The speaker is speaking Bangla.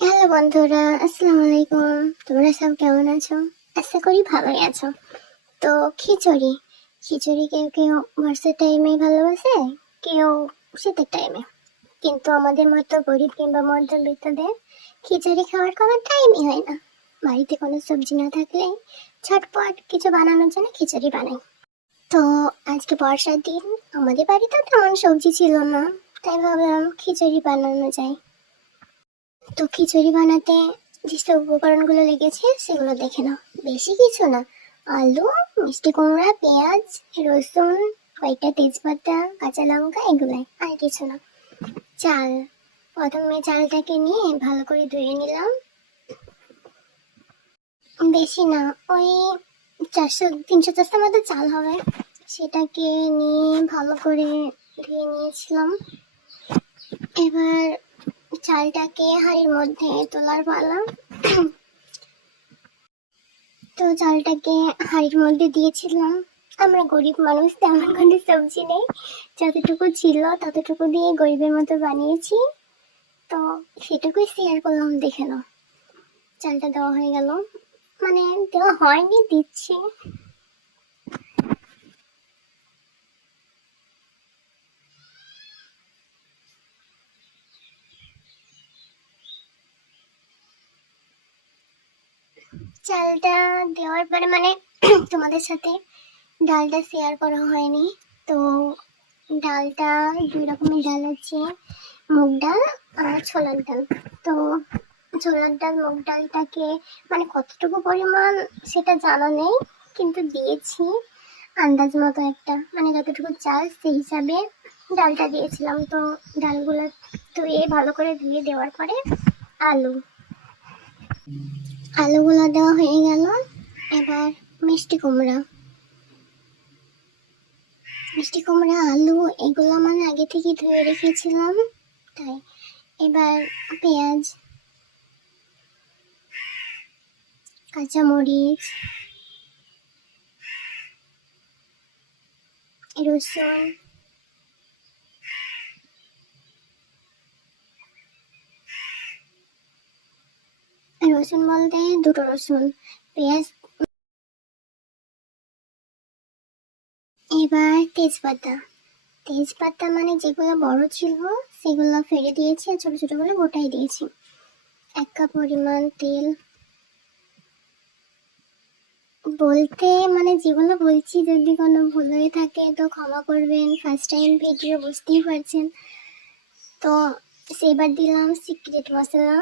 হ্যালো বন্ধুরা, আসসালামু আলাইকুম। তোমরা সব কেমন আছো? আশা করি ভালোই আছো। তো খিচুড়ি খিচুড়ি কেউ কেউ বর্ষার টাইমে ভালোবাসে, কেউ শীতের টাইমে। কিন্তু আমাদের মতো গরিব কিংবা মধ্যবিত্তদের খিচুড়ি খাওয়ার কোনো টাইমই হয় না। বাড়িতে কোনো সবজি না থাকলে ঝটপট কিছু বানানোর জন্য খিচুড়ি বানাই। তো আজকে বর্ষার দিন, আমাদের বাড়িতে তেমন সবজি ছিল না, তাই ভাবলাম খিচুড়ি বানানো যায়। তো খিচুড়ি বানাতে যেসব উপকরণগুলো লেগেছে সেগুলো দেখে নাও। বেশি কিছু না, আলু, মিষ্টি কুমড়া, পেঁয়াজ, রসুন, কয়েকটা তেজপাতা, কাঁচা লঙ্কা, এগুলাই, আর কিছু না। চাল, প্রথমে চালটাকে নিয়ে ভালো করে ধুয়ে নিলাম। বেশি না, ওই 300-400 মতো চাল হবে। সেটাকে নিয়ে ভালো করে ধুয়ে নিয়েছিলাম। এবার চালটাকে হাঁড়ির মধ্যে তোলার পালা। তো চালটাকে হাঁড়ির মধ্যে দিয়েছিলাম। আমরা গরিব মানুষ, তেমন কোনো সবজি নেই, যতটুকু ছিল ততটুকু দিয়ে গরিবের মতো বানিয়েছি। তো সেটুকুই শেয়ার করলাম, দেখে নাও। চালটা দেওয়া হয়ে গেল, মানে দেওয়া হয়নি, দিচ্ছি। চালটা দেওয়ার পরে মানে তোমাদের সাথে ডালটা শেয়ার করা হয়নি। তো ডালটা 2 রকমের ডাল আছে, মুগ ডাল আর ছোলার ডাল। তো ছোলার ডাল মুগ ডালটাকে মানে কতটুকু পরিমাণ সেটা জানা নেই, কিন্তু দিয়েছি আন্দাজ মতো একটা, মানে যতটুকু চাল সেই হিসাবে ডালটা দিয়েছিলাম। তো ডালগুলো ধুয়ে ভালো করে ধুয়ে দেওয়ার পরে আলু আলুগুলো দেওয়া হয়ে গেল। এবার মিষ্টি কুমড়া মিষ্টি কুমড়া, আলু, এগুলো মানে আগে থেকে ধুয়ে রেখেছিলাম, তাই। এবার পেঁয়াজ, কাঁচামরিচ, রসুন, রসুন বলতে 2টো রসুন, পেঁয়াজ। এবার তেজপাতা তেজপাতা মানে যেগুলো বড় ছিল সেগুলো ফেলে দিয়েছি, আর ছোট ছোটগুলো গোটাই দিয়েছি। 1 কাপ পরিমাণ তেল। বলতে মানে যেগুলো বলছি যদি কোনো ভুল হয়ে থাকে তো ক্ষমা করবেন, ফার্স্ট টাইম ভিডিও, বুঝতেই পারছেন। তো সেবার দিলাম সিক্রেট মশলা,